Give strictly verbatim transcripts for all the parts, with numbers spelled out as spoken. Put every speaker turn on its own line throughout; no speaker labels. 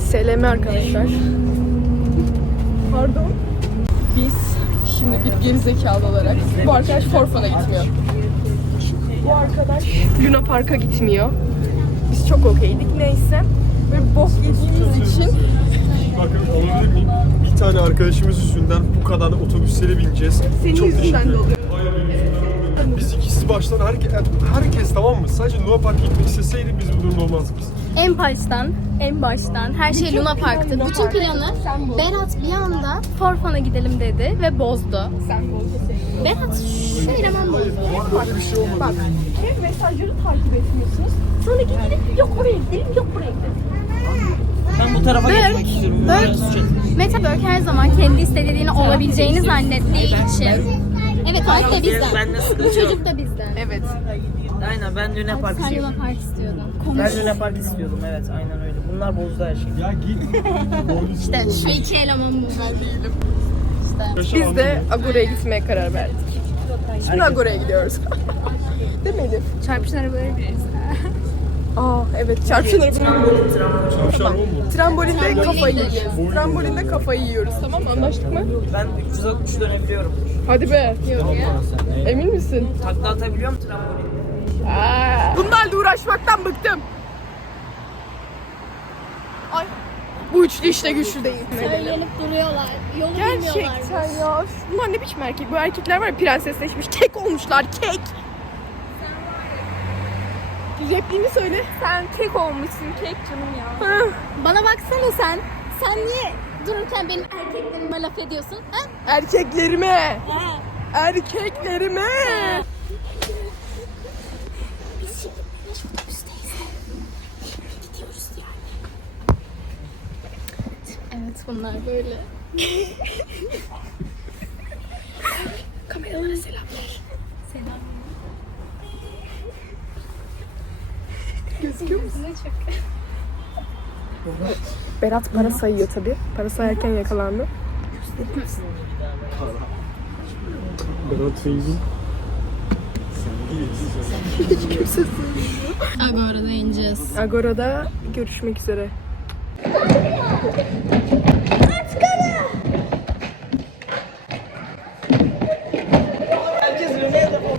S L M arkadaşlar. Pardon. Biz şimdi bir gerizekalı olarak bu arkadaş Forfan'a gitmiyor. Bu arkadaş Luna Park'a gitmiyor. Biz çok okeydik neyse. Böyle bok yediğimiz için.
Bakın olabilir miyim? Bir tane arkadaşımız yüzünden bu kadar otobüslere bineceğiz.
Senin
çok
yüzünden de oluyor.
Hayır benim yüzümden olmuyor. Biz ikisi baştan herkes, herkes tamam mı? Sadece Luna Park'a gitmek isteseydik biz bu durumda olmazdık.
En baştan, en baştan her şey Luna Park'tı. Bütün planı Berat bir anda Forfan'a gidelim dedi ve bozdu.
Sen bozdun.
Berat şöyle hemen bozdu.
Böyle bir şey olmadı.
Bak, hem mesajları takip etmiyorsunuz. Sonra gidip yok oraya gidelim, yok buraya gidelim.
Ben bu tarafa geçmek istiyorum.
Berk, Meta Berk her zaman kendi istediğini olabileceğini zannettiği için. Evet, Alp de bizden.
Ben de
Bu
sıkıntı yok.
çocuk da bizden.
Evet.
Aynen ben Luna Park
Sen
istiyordum.
Luna Park istiyordun.
Ben Luna Park istiyordum evet aynen öyle. Bunlar bozdu her şeyi.
Ya git.
İşte şu iki eleman bu. Ben değilim. İşte.
Biz de Agora'ya gitmeye karar verdik. Şimdi Agora'ya gidiyoruz. Değil mi Elif?
Çarpışın arabaya gideriz.
Aa evet, çarpışın arabaya gidiyoruz.
Çarşar mı?
Trambolinde kafayı yiyeceğiz. Trambolinde kafayı yiyoruz, tamam mı? Anlaştık mı?
Ben üç yüz altmış dönebiliyorum.
Hadi be. Emin misin?
Takla atabiliyor musun trambolinde?
Aa, bunlarla uğraşmaktan bıktım. Ay. Bu üçlü işte güçlü değil.
Söylenip duruyorlar. Yolu bilmiyorlar.
Gerçekten ya. Bunlar ne biçim erkek? Bu erkekler var ya, prensesleşmiş. Kek olmuşlar, kek. Repliğini söyle.
Sen kek olmuşsun, kek canım ya. Bana baksana sen. Sen niye dururken benim erkeklerime laf ediyorsun? Ha?
Erkeklerime.
Ha.
Erkeklerime.
Biz şimdi beş otobüsteyiz. Gidiyoruz yani. Evet, bunlar böyle.
Kameralara selam ver.
Selam.
Gözüküyor musun?
Ne çok.
Berat para sayıyor tabii. Para sayarken yakalandı.
Berat Feyzi.
Agora'da ineceğiz.
Agora'da görüşmek üzere.
Herkes Luna'ya da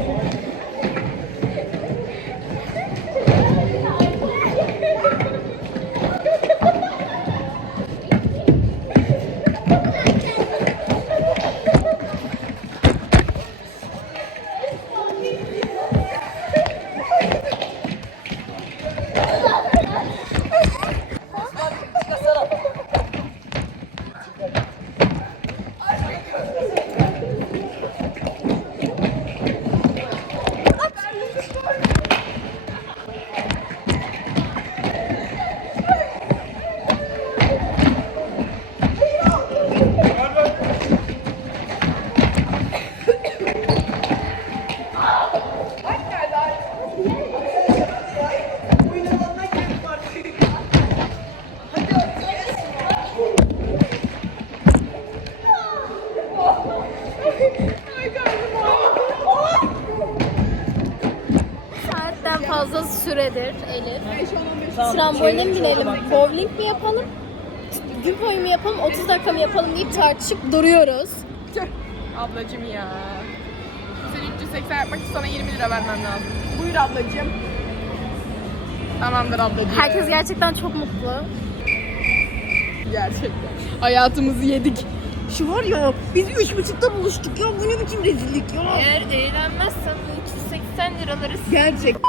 Saatten fazla süredir Elif. Tramboline mi binelim, bowling mi yapalım, gün boyu mu yapalım, otuz dakika mı yapalım deyip tartışıp duruyoruz.
Ablacım ya. Sen üç yüz seksen yapmak için sana yirmi lira vermem lazım. Buyur ablacım. Tamamdır ablacım.
Herkes gerçekten çok mutlu.
Gerçekten. Hayatımızı yedik. Şu var ya, biz üç buçukta buluştuk ya. Bu ne biçim rezillik ya.
Eğer eğlenmezsen üç yüz seksen liraları
Gerçekten.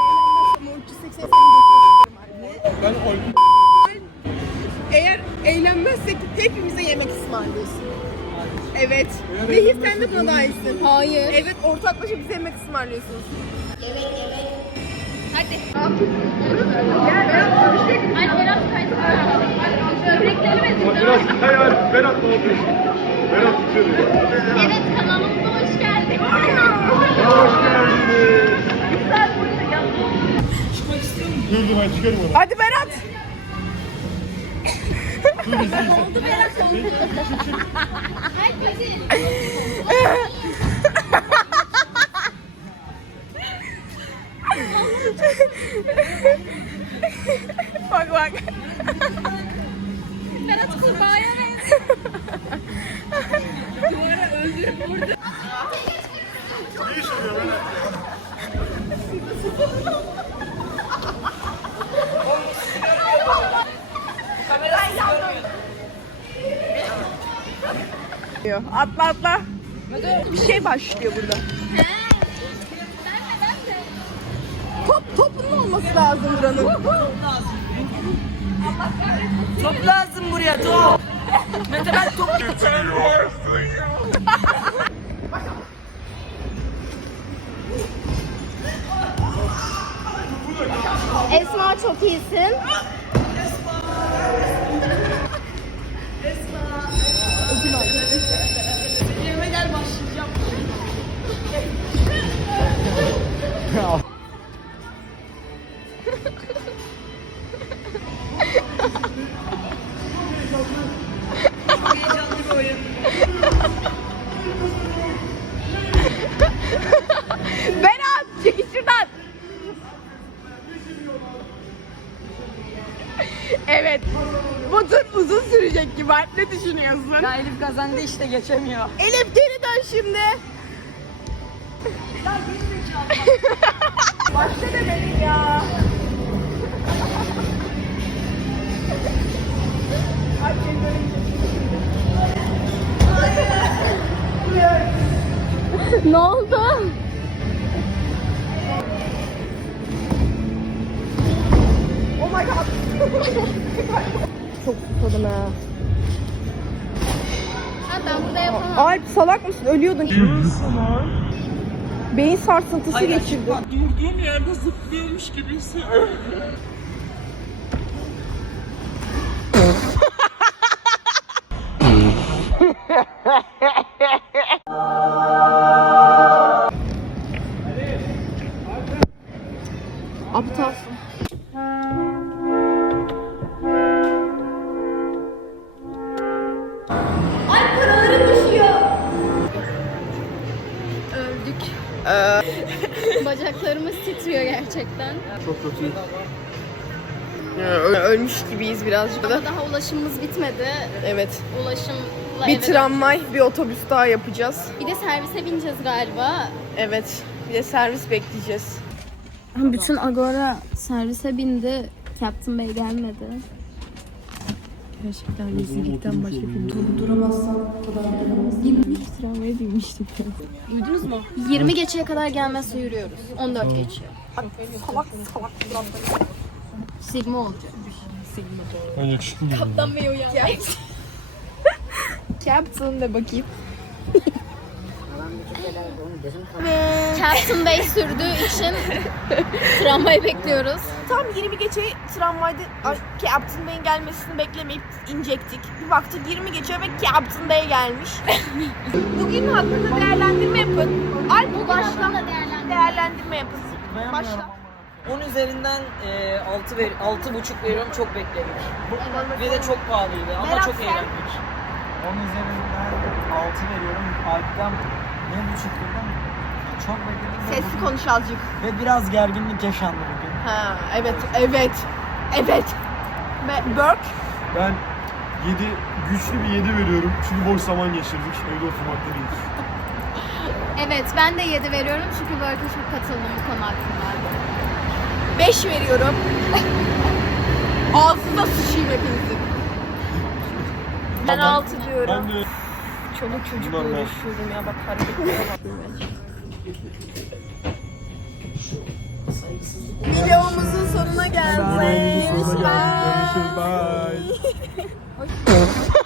Ben oy.
Eğer eğlenmezsek hepimize yemek ısmarlıyorsun. Evet. Nehir sen de buna dahilsin.
Hayır.
Evet, ortaklaşa bize yemek ısmarlıyorsunuz.
Evet evet. Hadi.
Gel Berat, bir şey
Hadi biraz kaysın. Böbreklerimi ezildi.
Biraz hayal. Berat ne yapıyorsun? Berat içeri.
Evet, kanalımıza hoş geldin.
Hoş geldiniz. Dur dur ben çıkarım onu.
Hadi Berat.
Oldu Berat oldu. Hadi.
Bak bak. Atla atla. Bir şey başlıyor burada. Top, topun olması lazım buranın.
Top lazım buraya top. Mete ben top
Esma çok iyisin.
Berat çekil şuradan. Evet. Bu tur uzun sürecek gibi. Alp, ne düşünüyorsun?
Ya Elif kazandı işte geçemiyor.
Elif geri dön şimdi. Başla demedim ya.
Ne oldu?
Oh my god. Çok susadım ha.
Ha, ben burada yapamam.
Alp salak mısın? Ölüyordun. Beyin sarsıntısı geçirdi.
Durduğum yerde zıplıyormuş gibi hissediyorum.
Aptalsın.
Öldük. Bacaklarımız titriyor gerçekten.
Çok kötü.
Ölmüş gibiyiz birazcık da.
Ama daha ulaşımımız bitmedi.
Evet.
Ulaşımla
Bir
eve-
tramvay, bir otobüs daha yapacağız.
Bir de servise bineceğiz galiba.
Evet. Bir de servis bekleyeceğiz.
Bütün Agora servise bindi. Captain Bey gelmedi.
Gerçekten rezillikten başka bir durduramazsam bu kadar duramazsam.
Tramvaya binmiştik.
Duydunuz mu?
yirmi geçeye kadar gelmezse yürüyoruz. on dört geçiyor.
Salak salak.
Sigma olacak.
Ben yakışıklı mıyım?
Captain Bey uyan.
Captain de bakayım.
Captain Bey sürdüğü için tramvayı bekliyoruz.
Tam yirmi geçe tramvayda ay, Captain Bey'in gelmesini beklemeyip inecektik. Bir baktık yirmi geçiyor ve Captain Bey gelmiş. Bugün hakkında değerlendirme yapın. Alp bu başla değerlendirme yapın. Başla.
on üzerinden e, altı ver, altı buçuk veriyorum, çok bekledik. Ve de çok pahalıydı ama
Berat,
çok
sen?
eğlendik.
on üzerinden altı veriyorum. Alp'ten ne buçuk dedim? Çok bekledim. ve
Sesli
bugün-
konuş azıcık.
Ve biraz gerginlik yaşandı bugün.
Ha evet evet evet. Ve Burke
Ben yedi, güçlü bir yedi veriyorum. Çünkü boş zaman geçirdik. Evde oturmaktan iyidir.
Evet, ben de yedi veriyorum çünkü böyle çok katıldım bu konu hakkında.
beş veriyorum. Ağzına sıçayım hepinizin. Ben altı diyorum.
Ben de
Çoluk çocukla
Bunlar ben.
uğraşıyorum ya, bak hareketlere bak. Videomuzun sonuna geldik.
Bye.